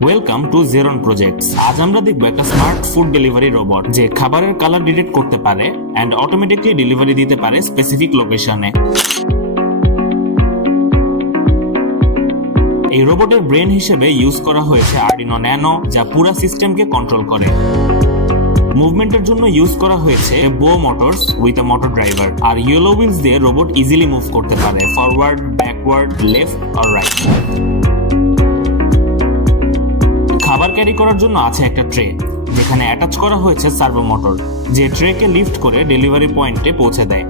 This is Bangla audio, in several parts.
Welcome to জেরন projects. আজ আমরা দেখব একটা স্মার্ট ফুড ডেলিভারি রোবট যে খাবারের কালার ডিটেক্ট করতে পারে এন্ড অটোমেটিকলি ডেলিভারি দিতে পারে স্পেসিফিক লোকেশনে। এই রোবটের ব্রেন হিসেবে ইউজ করা হয়েছে আর্ডিনো ন্যানো, যা পুরো সিস্টেমকে কন্ট্রোল করে। মুভমেন্টের জন্য ইউজ করা হয়েছে BO motors with a motor driver, আর ইয়েলো হুইলস দিয়ে রোবট ইজিলি মুভ করতে পারে forward, backward, left or right. খাবার ক্যারি করার জন্য আছে একটা ট্রে, যেখানে অ্যাটাচ করা হয়েছে সার্ভো মোটর, যে ট্রেকে লিফট করে ডেলিভারি পয়েন্টে পৌঁছে দেয়।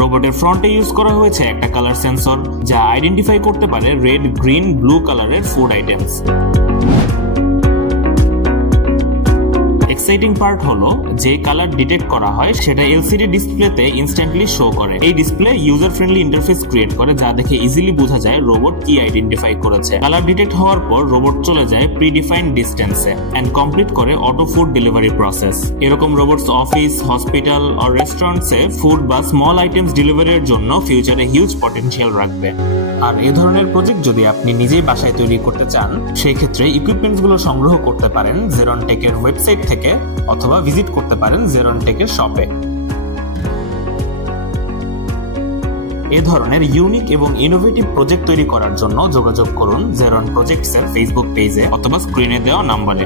রোবটের ফ্রন্টে ইউজ করা হয়েছে একটা কালার সেন্সর, যা আইডেন্টিফাই করতে পারে রেড, গ্রিন, ব্লু কালারের ফুড আইটেমস। এক্সাইটিং পার্ট হলো যে কালার ডিটেক্ট করা হয় সেটা এলসিডি ডিসপ্লেতে ইনস্ট্যান্টলি শো করে। এই display user friendly interface create করে, যা দেখে ইজিলি বোঝা যায় রোবট কি আইডেন্টিফাই করেছে। কালার ডিটেক্ট হওয়ার পর রোবট চলে যায় প্রিডিফাইন্ড ডিস্টেন্সে এন্ড কমপ্লিট করে অটো ফুড ডেলিভারি প্রসেস। এরকম রোবটস অফিস, হসপিটাল আর রেস্টুরেন্টসে ফুড বা স্মল আইটেমস ডেলিভারির জন্য ফিউচারে হিউজ পটেনশিয়াল রাখবে। আর এই ধরনের প্রজেক্ট যদি আপনি নিজেই বাসায় তৈরি করতে চান, সেই ক্ষেত্রে ইকুইপমেন্টস গুলো সংগ্রহ করতে পারেন জেরন টেকের ওয়েবসাইট থেকে, অথবা ভিজিট করতে পারেন জেরন টেকের শপে। এ ধরনের ইউনিক এবং ইনোভেটিভ প্রজেক্ট তৈরি করার জন্য যোগাযোগ করুন জেরন প্রজেক্টস এর ফেসবুক পেজে অথবা স্ক্রিনে দেওয়া নম্বরে।